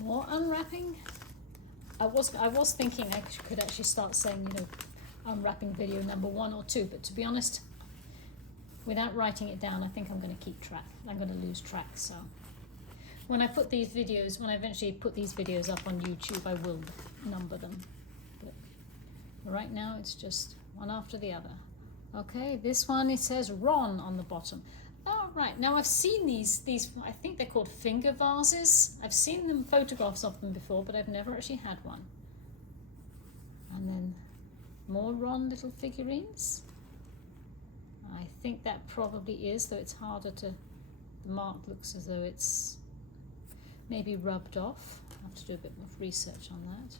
More unwrapping. I was thinking I could actually start saying, you know, unwrapping video number 1 or 2, but to be honest, without writing it down, I think I'm going to keep track. I'm going to lose track. So when I put these videos, when I eventually put these videos up on YouTube, I will number them. But right now, it's just one after the other. Okay, this one, it says Ron on the bottom. Oh, right. Now I've seen these, I think they're called finger vases. I've seen them, photographs of them before, but I've never actually had one. And then more Ron little figurines. I think that probably is, though it's harder to, the mark looks as though it's maybe rubbed off. I'll have to do a bit more research on that.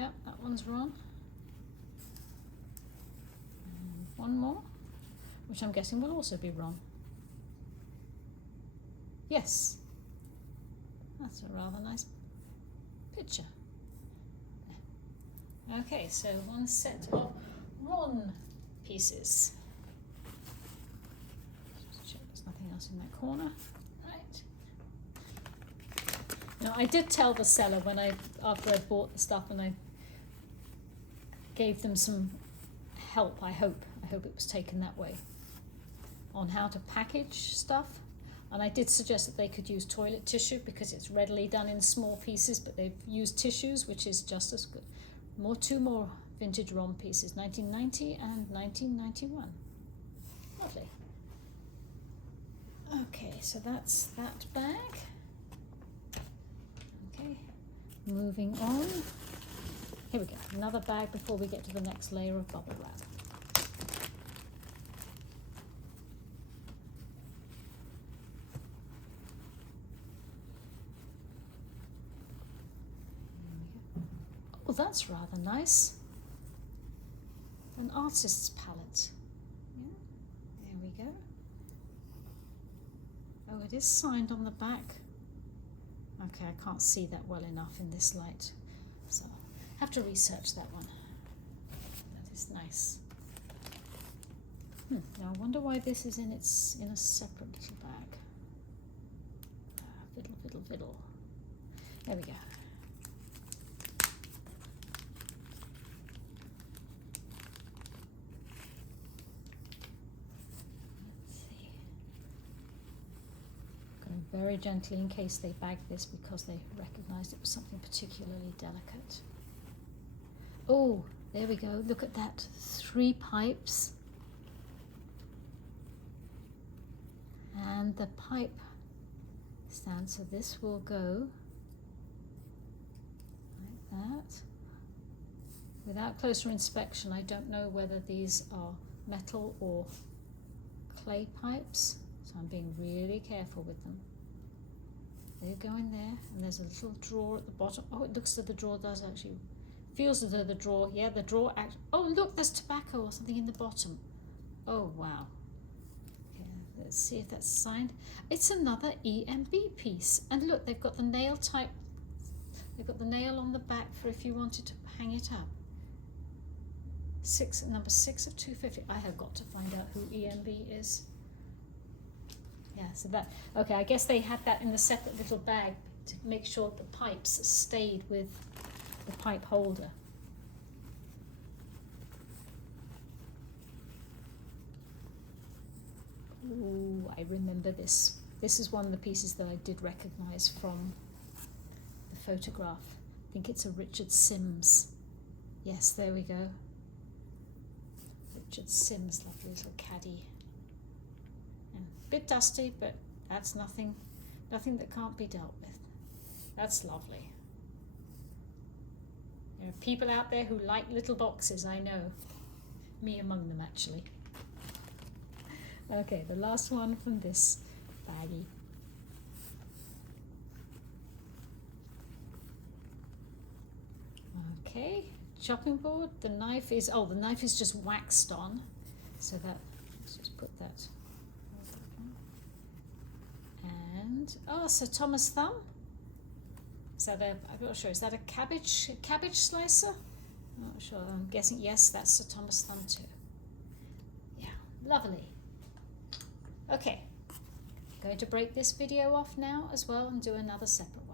Yep, that one's Ron. And one more, which I'm guessing will also be Ron. Yes, that's a rather nice picture. Okay, so one set of Ron pieces. Just check there's nothing else in that corner. Right. Now I did tell the seller when after I bought the stuff and I gave them some help, I hope it was taken that way, on how to package stuff. And I did suggest that they could use toilet tissue because it's readily done in small pieces, but they've used tissues, which is just as good. Two more vintage Ron pieces, 1990 and 1991. Lovely. Okay, so that's that bag. Okay, moving on. Here we go, another bag before we get to the next layer of bubble wrap. Oh, that's rather nice. An artist's palette. Yeah, there we go. Oh, it is signed on the back. Okay, I can't see that well enough in this light, so I have to research that one. That is nice. Now I wonder why this is in a separate little bag. Fiddle, fiddle, fiddle. There we go. Very gently in case they bagged this because they recognized it was something particularly delicate. Oh, there we go. Look at that. 3 pipes. And the pipe stand, so this will go like that. Without closer inspection, I don't know whether these are metal or clay pipes, so I'm being really careful with them. They go in there, and there's a little drawer at the bottom. Oh, it looks as though the drawer does actually, feels as though the drawer, yeah, the drawer oh look, there's tobacco or something in the bottom. Oh wow. Okay, let's see if that's signed. It's another EMB piece, and look, they've got the nail type, they've got the nail on the back for if you wanted to hang it up. Number 6 of 250. I have got to find out who EMB is. Yeah, so that, okay, I guess they had that in the separate little bag to make sure the pipes stayed with the pipe holder. Ooh, I remember this. This is one of the pieces that I did recognize from the photograph. I think it's a Richard Sims. Yes, there we go. Richard Sims, lovely little caddy. Bit dusty, but that's nothing that can't be dealt with. That's lovely. There are people out there who like little boxes, I know. Me among them, actually. Okay, the last one from this baggie. Okay, chopping board. The knife is just waxed on, so that, let's just put that. And Sir Thomas Thumb. Is that I'm not sure. Is that a cabbage slicer? I'm not sure. I'm guessing yes. That's Sir Thomas Thumb too. Yeah, lovely. Okay, I'm going to break this video off now as well and do another separate